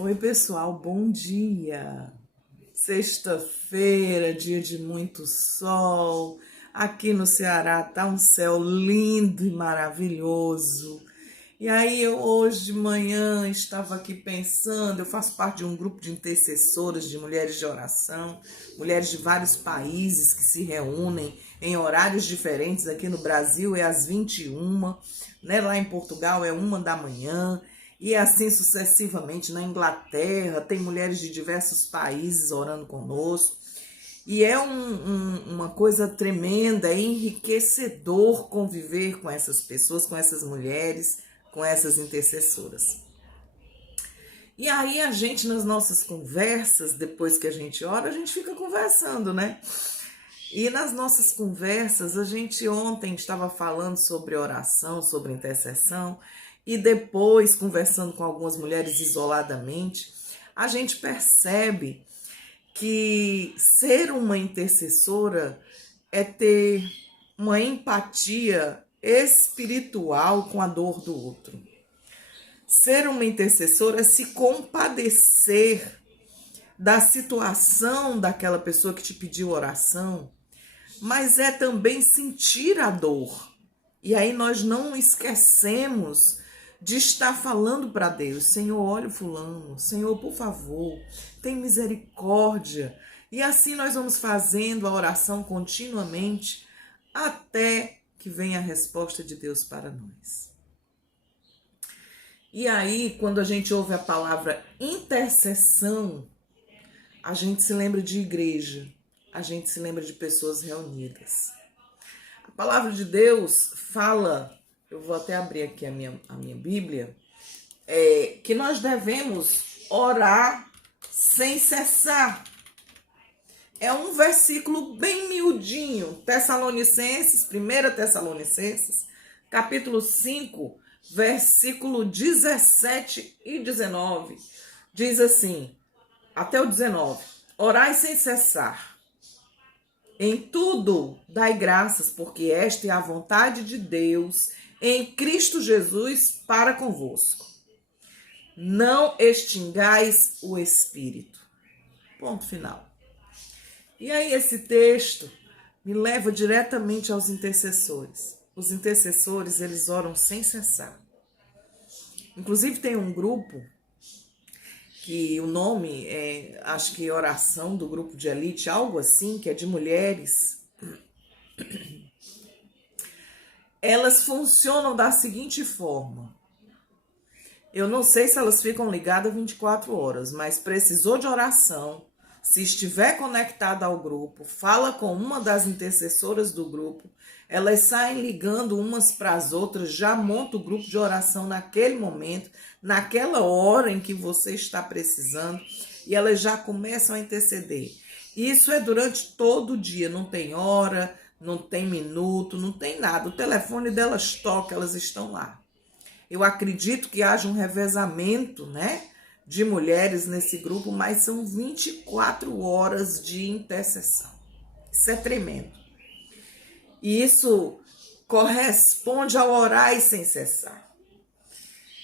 Oi, pessoal, bom dia. Sexta-feira, dia de muito sol. Aqui no Ceará tá um céu lindo e maravilhoso. E aí, eu hoje de manhã estava aqui pensando, eu faço parte de um grupo de intercessoras de mulheres de oração, mulheres de vários países que se reúnem em horários diferentes. Aqui no Brasil é às 21h, né? Lá em Portugal é 1h da manhã. E assim sucessivamente, na Inglaterra, tem mulheres de diversos países orando conosco. E é uma coisa tremenda, é enriquecedor conviver com essas pessoas, com essas mulheres, com essas intercessoras. E aí a gente, nas nossas conversas, depois que a gente ora, a gente fica conversando, né? E nas nossas conversas, a gente ontem estava falando sobre oração, sobre intercessão, e depois, conversando com algumas mulheres isoladamente, a gente percebe que ser uma intercessora é ter uma empatia espiritual com a dor do outro. Ser uma intercessora é se compadecer da situação daquela pessoa que te pediu oração, mas é também sentir a dor. E aí nós não esquecemos de estar falando para Deus: Senhor, olha o fulano, Senhor, por favor, tem misericórdia. E assim nós vamos fazendo a oração continuamente até que venha a resposta de Deus para nós. E aí, quando a gente ouve a palavra intercessão, a gente se lembra de igreja, a gente se lembra de pessoas reunidas. A palavra de Deus fala, eu vou até abrir aqui a minha Bíblia, que nós devemos orar sem cessar. É um versículo bem miudinho, Tessalonicenses, 1 Tessalonicenses, capítulo 5, versículo 17 e 19. Diz assim, até o 19, orai sem cessar. Em tudo dai graças, porque esta é a vontade de Deus em Cristo Jesus para convosco. Não extingais o Espírito. Ponto final. E aí esse texto me leva diretamente aos intercessores. Os intercessores, eles oram sem cessar. Inclusive tem um grupo que o nome é, acho que oração do grupo de elite, algo assim, que é de mulheres. Elas funcionam da seguinte forma. Eu não sei se elas ficam ligadas 24 horas, mas precisou de oração, se estiver conectada ao grupo, fala com uma das intercessoras do grupo, elas saem ligando umas para as outras, já monta o grupo de oração naquele momento, naquela hora em que você está precisando, e elas já começam a interceder. Isso é durante todo o dia, não tem hora, não tem minuto, não tem nada. O telefone delas toca, elas estão lá. Eu acredito que haja um revezamento, né, de mulheres nesse grupo, mas são 24 horas de intercessão. Isso é tremendo. E isso corresponde ao orar sem cessar.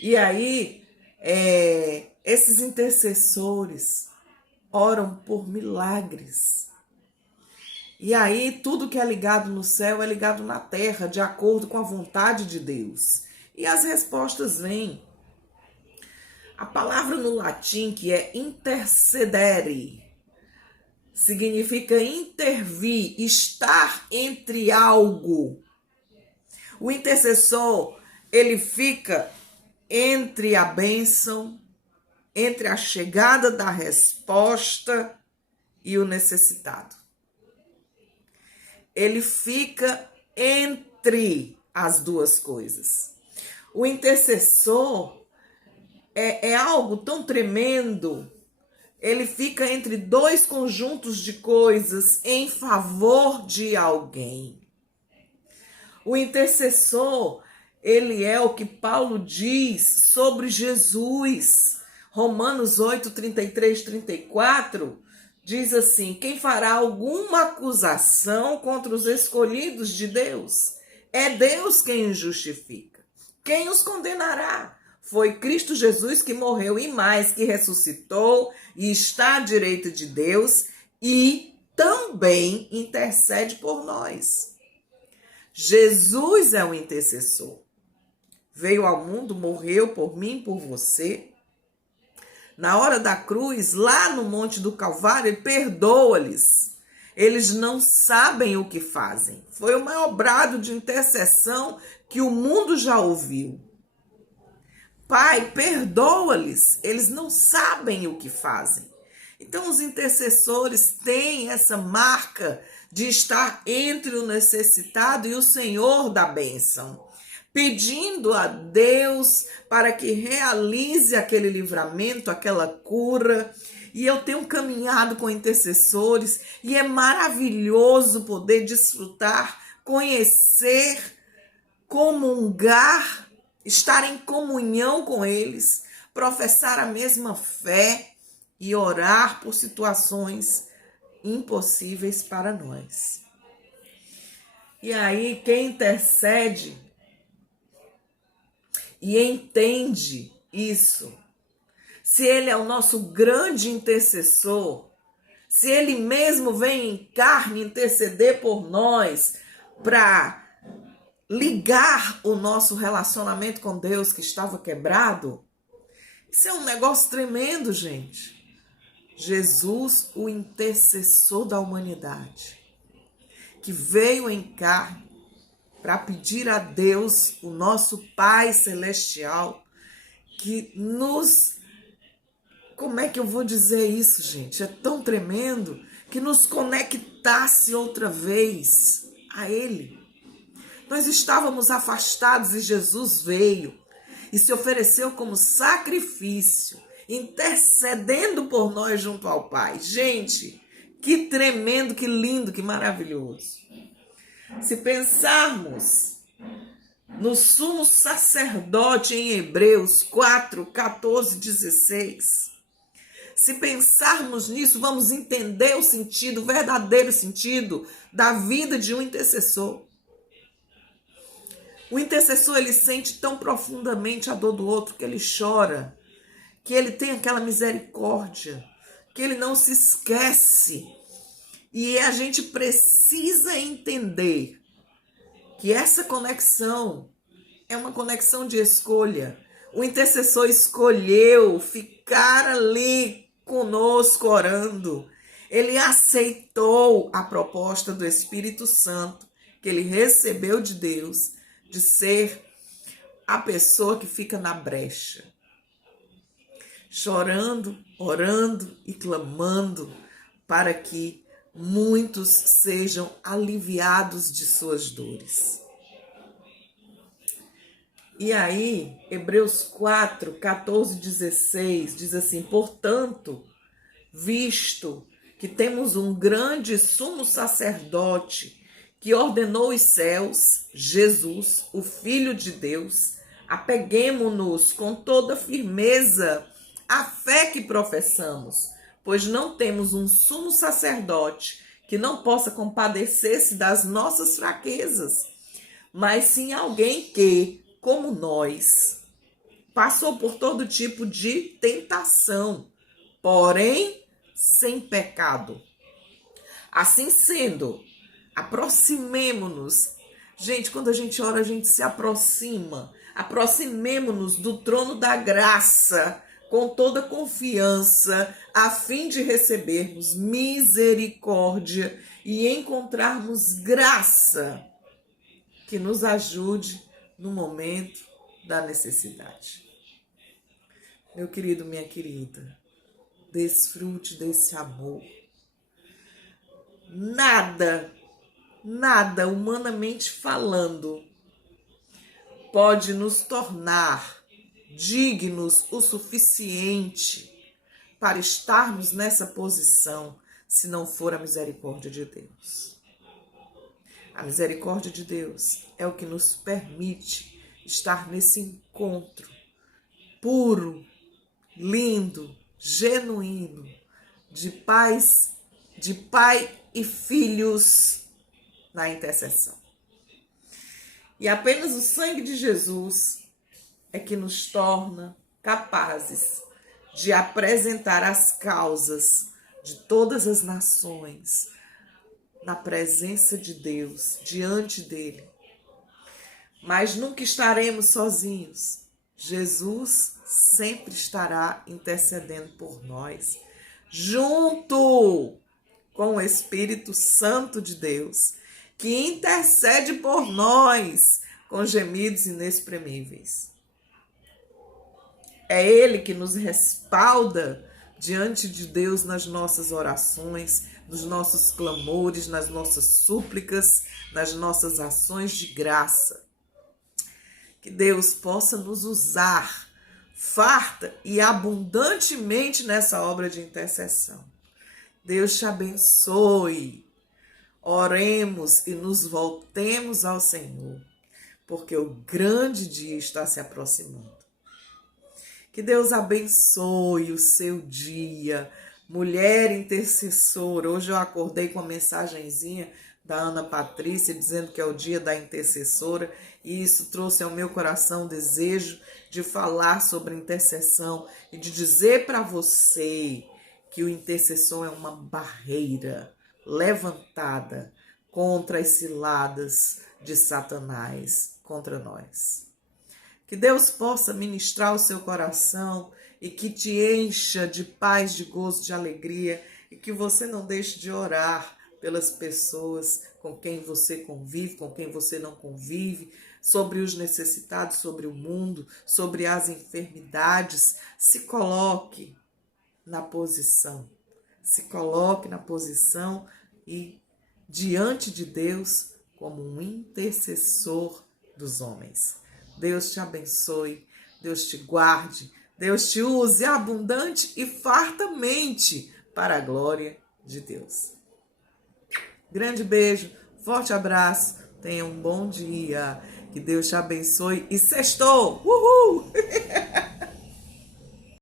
E aí, esses intercessores oram por milagres. E aí, tudo que é ligado no céu é ligado na terra, de acordo com a vontade de Deus. E as respostas vêm. A palavra no latim, que é intercedere, significa intervir, estar entre algo. O intercessor, ele fica entre a bênção, entre a chegada da resposta e o necessitado. Ele fica entre as duas coisas. O intercessor é algo tão tremendo. Ele fica entre dois conjuntos de coisas em favor de alguém. O intercessor, ele é o que Paulo diz sobre Jesus. Romanos 8, 33, 34, diz assim: quem fará alguma acusação contra os escolhidos de Deus? É Deus quem os justifica. Quem os condenará? Foi Cristo Jesus que morreu e mais, que ressuscitou e está à direita de Deus e também intercede por nós. Jesus é o intercessor. Veio ao mundo, morreu por mim, por você. Na hora da cruz, lá no Monte do Calvário, ele perdoa-lhes. Eles não sabem o que fazem. Foi o maior brado de intercessão que o mundo já ouviu. Pai, perdoa-lhes. Eles não sabem o que fazem. Então, os intercessores têm essa marca de estar entre o necessitado e o Senhor da bênção, pedindo a Deus para que realize aquele livramento, aquela cura. E eu tenho caminhado com intercessores e é maravilhoso poder desfrutar, conhecer, comungar, estar em comunhão com eles, professar a mesma fé e orar por situações impossíveis para nós. E aí, quem intercede e entende isso, se ele é o nosso grande intercessor, se ele mesmo vem em carne interceder por nós para ligar o nosso relacionamento com Deus que estava quebrado, isso é um negócio tremendo, gente. Jesus, o intercessor da humanidade, que veio em carne para pedir a Deus, o nosso Pai Celestial, que nos... Como é que eu vou dizer isso, gente? É tão tremendo, que nos conectasse outra vez a Ele. Nós estávamos afastados e Jesus veio e se ofereceu como sacrifício, intercedendo por nós junto ao Pai. Gente, que tremendo, que lindo, que maravilhoso. Se pensarmos no sumo sacerdote em Hebreus 4, 14, 16, se pensarmos nisso, vamos entender o sentido, o verdadeiro sentido da vida de um intercessor. O intercessor, ele sente tão profundamente a dor do outro que ele chora, que ele tem aquela misericórdia, que ele não se esquece. E a gente precisa entender que essa conexão é uma conexão de escolha. O intercessor escolheu ficar ali conosco orando. Ele aceitou a proposta do Espírito Santo que ele recebeu de Deus, de ser a pessoa que fica na brecha, chorando, orando e clamando para que muitos sejam aliviados de suas dores. E aí, Hebreus 4, 14, 16 diz assim: portanto, visto que temos um grande sumo sacerdote que ordenou os céus, Jesus, o Filho de Deus, apeguemo-nos com toda firmeza à fé que professamos, pois não temos um sumo sacerdote que não possa compadecer-se das nossas fraquezas, mas sim alguém que, como nós, passou por todo tipo de tentação, porém sem pecado. Assim sendo, aproximemo-nos. Gente, quando a gente ora, a gente se aproxima. Aproximemo-nos do trono da graça com toda confiança, a fim de recebermos misericórdia e encontrarmos graça que nos ajude no momento da necessidade. Meu querido, minha querida, desfrute desse amor. Nada, humanamente falando, pode nos tornar dignos o suficiente para estarmos nessa posição, se não for a misericórdia de Deus. A misericórdia de Deus é o que nos permite estar nesse encontro puro, lindo, genuíno, de pai e filhos na intercessão. E apenas o sangue de Jesus é que nos torna capazes de apresentar as causas de todas as nações na presença de Deus, diante dele. Mas nunca estaremos sozinhos. Jesus sempre estará intercedendo por nós, junto com o Espírito Santo de Deus, que intercede por nós com gemidos inexprimíveis. É Ele que nos respalda diante de Deus nas nossas orações, nos nossos clamores, nas nossas súplicas, nas nossas ações de graça. Que Deus possa nos usar farta e abundantemente nessa obra de intercessão. Deus te abençoe. Oremos e nos voltemos ao Senhor, porque o grande dia está se aproximando. Que Deus abençoe o seu dia. Mulher intercessora, hoje eu acordei com uma mensagenzinha da Ana Patrícia dizendo que é o dia da intercessora e isso trouxe ao meu coração o desejo de falar sobre intercessão e de dizer para você que o intercessor é uma barreira levantada contra as ciladas de Satanás contra nós. Que Deus possa ministrar o seu coração e que te encha de paz, de gozo, de alegria e que você não deixe de orar pelas pessoas com quem você convive, com quem você não convive, sobre os necessitados, sobre o mundo, sobre as enfermidades. Se coloque na posição. Se coloque na posição e diante de Deus como um intercessor dos homens. Deus te abençoe, Deus te guarde, Deus te use abundante e fartamente para a glória de Deus. Grande beijo, forte abraço, tenha um bom dia, que Deus te abençoe e sextou! Uhul!